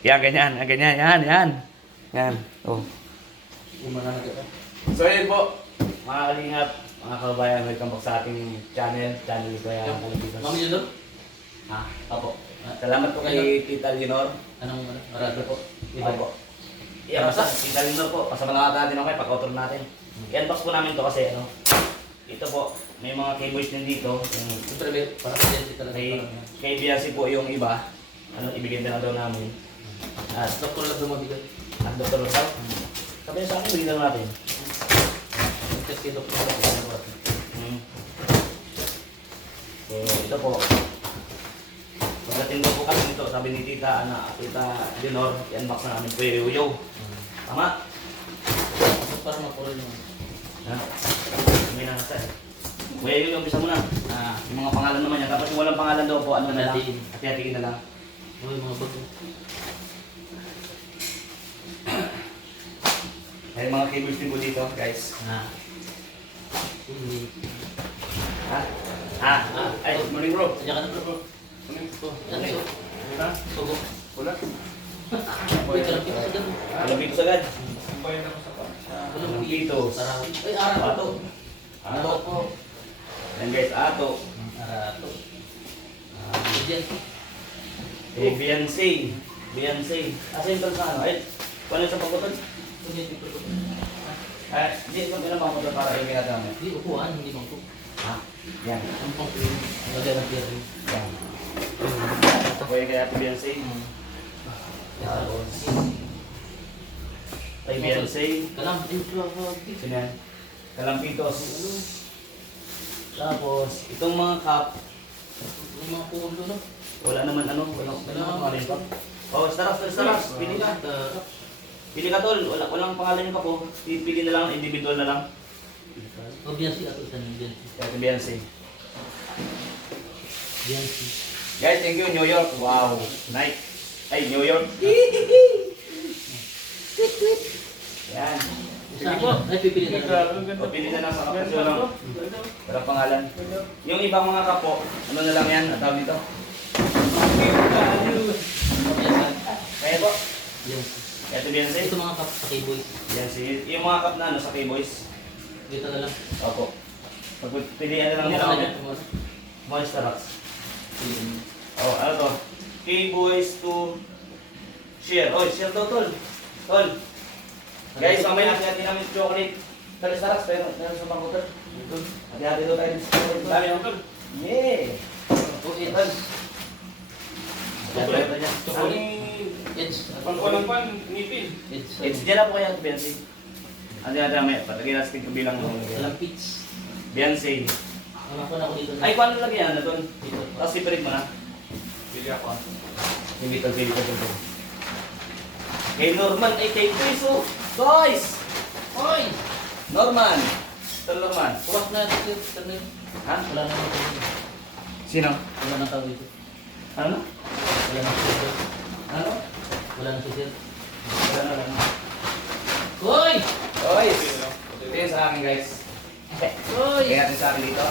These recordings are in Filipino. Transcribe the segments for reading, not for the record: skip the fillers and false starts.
Yan, ganyan. Ganyan. Yan, yan. Yan. Oh. So yun po, mga kalingap, mga kabayan, welcome back sa ating channel. Channel ko yan. Mami yun doon? Ha? Opo. Salamat po kay Tita Leonor. Anong arado po? Iba po. Yan, basta Tita Leonor po. Pasamalakad natin ako pag-outro natin. I-unbox po namin to kasi ano. Ito po, may mga keyboards din dito. Siyempre, para sa dyan talaga. Kay BRC po yung iba. Ano, ibigay na daw namin. At Doktor lang dumabigay. At Dr. Rosal. Sabi niya sa akin, bigyan na natin. Test kay doktor lang. So, ito po. Pagdating daw po kami nito, sabi ni Tita, Tita Leonor, i-unbox na namin po yung Yoyo. Tama? Para mapuro yung... Ha? May nangasa eh. Kuya Yoyo, umpisa mo na. Yung mga pangalan naman yan. Tapos yung walang pangalan daw po, ano na lang? Hati-hatiin na lang. Uy, mga bago. May mga cables din po dito, guys. Hindi. Ay, good morning bro. Sadya ka na bro. Ano yun? Sugo. Wala. Uy, kalapit sa gano. Kalapit sa agad. Kalapit. Sarawi. Ay, arato. Ato. Ato. po. Yan guys, ato. Arato. Diyan. Beyonce. Beyonce. Asa yung sa ano? Ay, paano sa pagkutod? Hindi ko pinamang ko para yung ginagawa. Hindi, upuan. Hindi bangko. Yan. Ang bangko yun. Lagyan ng pier. Yan. Ito po yung kaya ito Beyonce. Ay, Beyonce. Kalam. Sino yan? Kalampitos. Tapos, itong mga cup, Yung mga pulo no? wala naman ano, walang pangalan pa. Oh, staras, pili ka. Pili ka tol, walang pangalan yung kapo. Pili na lang, individual na lang. Biansi ato sa Biansi. Kaya Beyonce. Biansi. Guys, thank you, New York. Wow, night. Ay, New York. Yan. Sige po. Ay, pipili na lang. O, pili na lang sa kapo. Walang pangalan. Yung ibang mga kapo, ano na lang yan, ang tawag dito? Kaya po. Biansi. Ito Beyonce. Ito mga kap sa K-Boys. Beyonce. Yung mga cup na ano sa K-Boys. Dito na lang. Opo. Pagpilihan na lang nila ako. Monster Rocks. Oh, ano to? K-Boys to share. Oh, share daw, tol. Tol. Guys, mamaya hati-hati namin sa chocolate. Tol, sa Rocks, pero sa pangkutan. Hati-hati daw tayo sa chocolate. Dami ako, tol. Yeah! Okay, Tol. Chocolate. Chocolate. Chocolate. Edge. Pangkulang pan, ngipin. Edge. It's dyan na po kaya ito, Beyonce. Ano yan, dami. Patagin natin yung bilang ng Walang pitch. Beyonce. Ano ko na ako dito. Ay, kung ano lagi yan, tol? Dito. Tapos separate mo na. Bili ako. Hindi tol, pili ko tol. Kay Norman, ay kay Piso. Guys! Hoy! Norman! Tol Norman. Puwas na dito. Internet. Ha? Wala na dito. Sino? Wala na tao dito. Ano? Wala na sisir. Ano? Wala na sisir. Wala na lang. Hoy! Guys! Ito yung sa akin guys. Hoy! Kaya natin sa akin dito.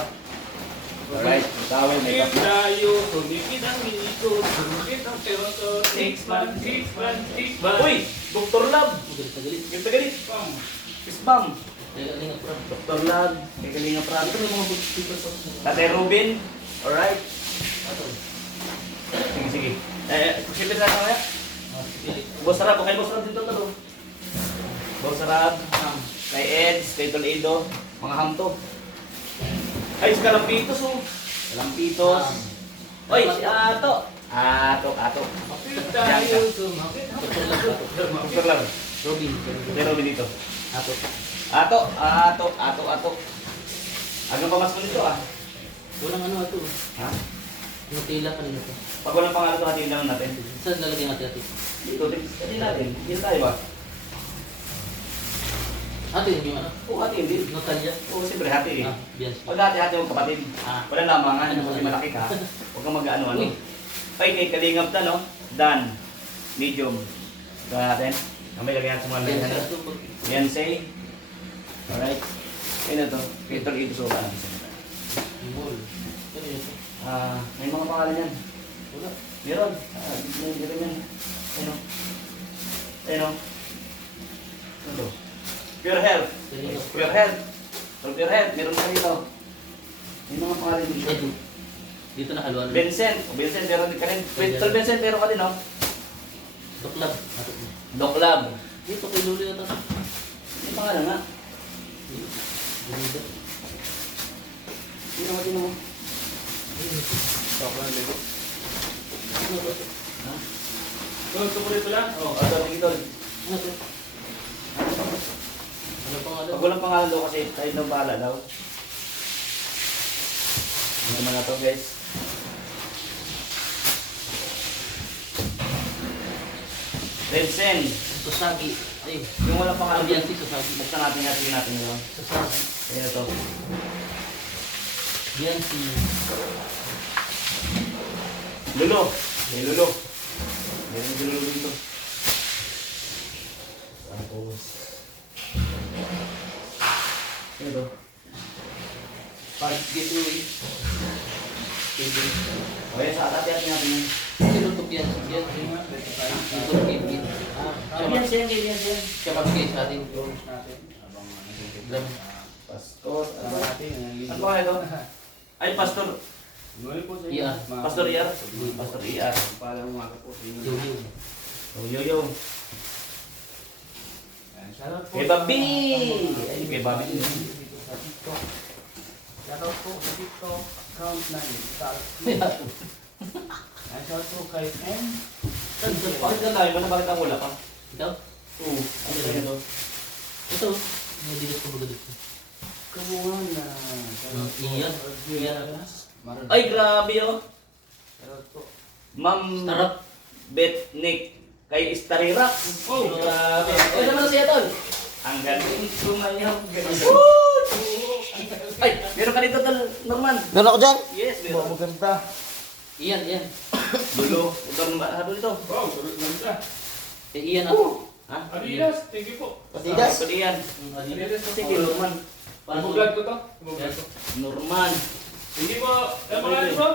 Alright, tawel, may If kapit. tayo, tumikid ang ito, tumikid ang teroto, 6 man, 6 man, 6 man. Uy! Dr. Lab! Galit na galit. Yung tagalit. Pam. Isbam! Kaya nga pro. Dr. Lab. Kay Kalinga Prado. Ito yung mga people sa Tate Ruben. Alright. Ato. Sige, sige. Kusipin na kaya. Pili. Boss Rab, okay Boss Rab dito to. Boss Rab. Kay Eds, kay Toledo. Mga hamto. Ay, si Kalampitos oh. Kalampitos. Oy, si Ato. Ato. If tayo, tumikid ang Dr. Lab. Robin. Kay Ruben dito. Ato. Ato. Hanggang pamas mo nito ah. Walang ano ato. Ha? Nutella kanina to. Pag walang pangalan ito, hatiin lang natin. Saan nalagyan natin ate? Dito, hatiin natin. Hindi tayo ba? Ato yun yung ano? Oo, hatiin din. Nutella. Oo, siyempre hati eh. Biansi. Pag hati-hati mo kapatid, wala lamangan, Ano, kasi ano? malaki ka. Huwag kang mag-ano. Uy. Ay, kay Kalingap na, no? Dan. Medium. Ito natin. Kamay lagyan natin sa mga Biansi lagyan. ato. Beyonce. Alright. Kaya na to. Kaya ito ito sa ulan. Mall. Ano yun? May mga pangalan yan. Wala. Meron. Meron yan. Ano? Pure Health. Kanino? Pure Health. From Pure Health, meron na dito. Yung mga pangalan dito. Ay, dito na haluan. Vincent. O Vincent, meron din ka rin. Tol Vincent, meron ka din, no? Doklab. Doc Lab. Dito kay Lolo yata. Yung pangalan nga. Dito. Sino mo, sino mo? Ano to? Ha? Ito po rin pala. Oh, ano dito? Ano to? Ano pangalan? Pag walang pangalan daw kasi tayo nang bahala daw. Ano naman na to, guys? Vincent. Sasagi. Ay, Yung walang pangalan Fabian yan. si Sasagi. Buksan natin nga, tingnan natin yun. Sasagi. Kaya to. Yan si... Lulo. May lulo. Meron si lulo dito. Tapos. Ano to? Pag gateway. Okay, sa atat natin yun. Sinutok yan. Yan. Dito kay Kaibigan siya, kaibigan siya. Siya magbigay sa atin. Lam. Pastor. Ano ba? natin. Ano ba ito? Ay, Pastor. Iya. Pastor Iyar. Pastor Iyar. Palang umaga po sa inyo. Yo. Oh, yo. Shoutout po. Kay Bobby! Ay, kay Bobby. Shoutout po sa TikTok account namin. Shoutout po kay M. Bakit ka tayo? Bakit ang wala ka? Ikaw? Oo. Ano ba ito? Ito. May dilis ko ba dito? Kabuhan na. Iyan. Iyan. Ay, grabe oh. Shoutout po. Ma'am Startup. Betnik kay Starirax. Oh. Grabe. Ay, naman siya tol. Ang galing sumayaw. Ay, meron ka dito tol, Norman. Meron ako dyan? Yes, meron. Maganda. Iyan, iyan. Dulo. Ito ano dito? Wow, sarap ganda. Eh, iyan ako. Ha? Adidas, thank you po. Adidas. Pwede yan. Adidas po. Sige, Norman. Ibublog ko to. Ibublog ko. Norman. Hindi po. Ang pangalan po?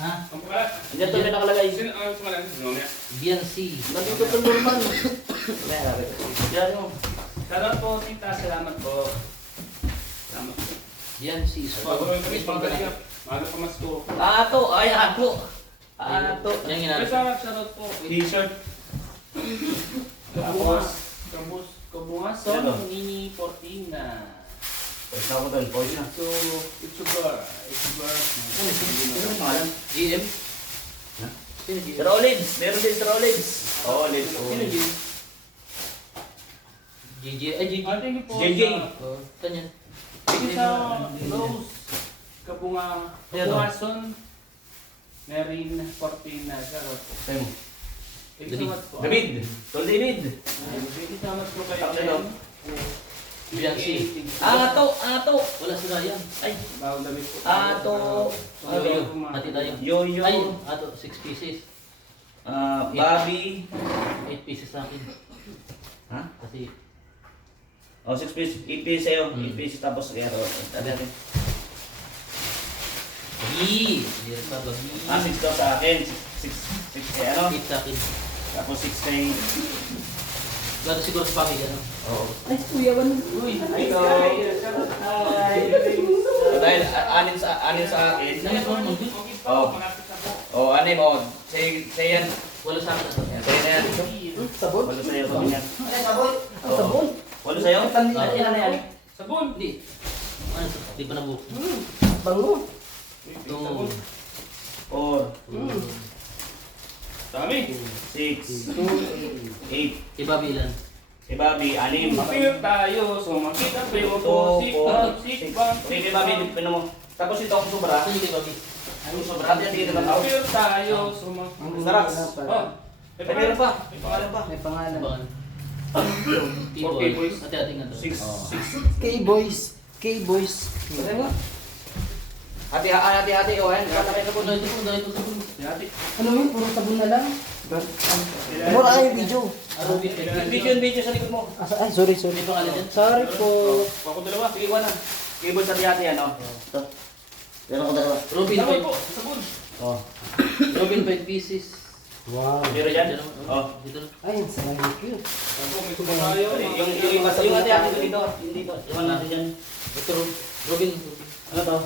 Ha? Ang pangalan? Andiyan to may nakalagay. Sino ang pangalan? Mamaya. Biancy. Nandito to Norman. Yan yung. Shoutout po, Tita. Salamat po. Salamat po. Biancy is for... Pag-uwi kami, pang-galinap. Mahalo pa mas ko. Ato, ay ato. Ato. Yan Pero ginagawa. sa shoutout po. T-shirt. Kabungas. Ano? Kabungason, Mini Fortina. Pwede na ako doon. Pwede na. So, YouTuber. Ano yung pangalan? GM? Ha? Sino GM? Sir Olives. Meron din Sir Olives. Olives. Sino GM? JJ. Ay, JJ. Thank you po JJ. sa... Oh, kanyan. Thank you sa Rose. Kabungason. Merin Fortina. Shoutout po. Sa'yo mo. Thank you so much po. David. Tol David. Thank you so much po kayo. Ano? Biancy. Ato. Wala si Ryan. Ay. Bagong damit po. Ato. Yo-yo. Hati tayo. Yo-yo. Ay, ato. 6 pieces. Bobby. 8 pieces sa akin. Ha? Kasi... Oh, 6 pieces. 8 pieces sa'yo. 8 Hmm. pieces tapos kaya. Ano? Babi! Hindi rin pa, babi. 6 daw sa akin. 6 kay ano? 8 sa akin. Tapos 6 kay... Gano'n siguro sa pamilya, no? Oo. Ay, kuya ba nun? Uy, hello. Hi. Dahil anin sa akin. Ano po? Oh. Oh, anin mo. Say yan. Wala sa akin na to. Yan, sa'yo na yan. Sabon? Walo sa'yo. Sabi yan. Ay, sabon? Ang sabon? Walo sa'yo? Ilan na yan? Sabon. Hindi. Ano to? Di pa nabuo. Bango. Ito. 4, Dami. 6, 8. Kay Bobby ilan? Kay Bobby, 6. Mapiyot tayo. Sumakit ang primo po. Sik, bang. Okay, kay Bobby, pino mo. Tapos ito ang sobra. Sino kay Bobby? Ang sobra. Hati yan, tingin naman tao. Mapiyot tayo. Sumakit. Sarax. Oh. May pangalan pa. May pangalan pa. May pangalan. Bangan. Okay, boys. Hati-hati nga to. 6. K-Boys. K-Boys. Hati-hati. O, ayan. Kalakay na po. Dahil ito sa bulo. Ano yun? Puro sabon na lang? Mura kayo video. Arubin. Video sa likod mo. Ay, sorry. May pangalan dyan? Sorry po. Ako dalawa. Sige, iwan na. Keyboard sa hati-hati yan, o. Ito. Meron ko dalawa. Robin, Sabon po. Sabon. Oh. Robin 5 pieces. Wow. Pero dyan? Oh. Dito na. Ay, ang sarap yun. Yung iba sa yung ate ko dito. Yung dito. Iwan natin dyan. Ito, Robin. Ano to?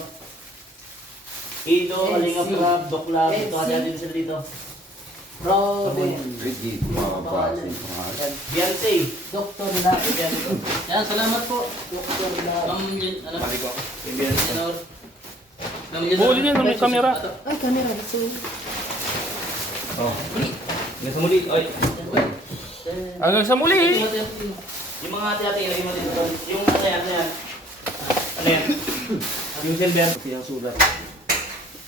Ido, Kalingap Rap, Dokla. Ito ate sila dito. Robin. Ricky, makapasin pa. Beyonce. Dr. La. Yan, salamat po. Dr. La. Ma'am Jen, ano? Yung Beyonce. Jenor. Ma'am Jen. Huli niya, may camera. Ay, camera. Gusto mo. Oh. Hanggang sa muli. Oy. Hanggang sa muli. Yung mga ate-ate, ilagay mo dito. Yung ano yan, ano yan? Ano yan? Yung silver. Yung sulat.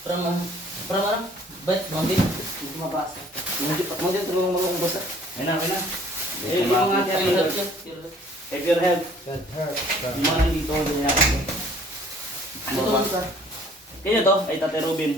Para Ba't, Ma'am Jen? Hindi mabasa. Mo din, tulungan mo kung basta. Ayun na, ayun na. Eh, yung mga ate-ate, Your health ilagay. yan. Your health. If your health. God hurt. Yung mga nandito, ganyan. Ito, ma'am. Kaya to, ay Tate Robin.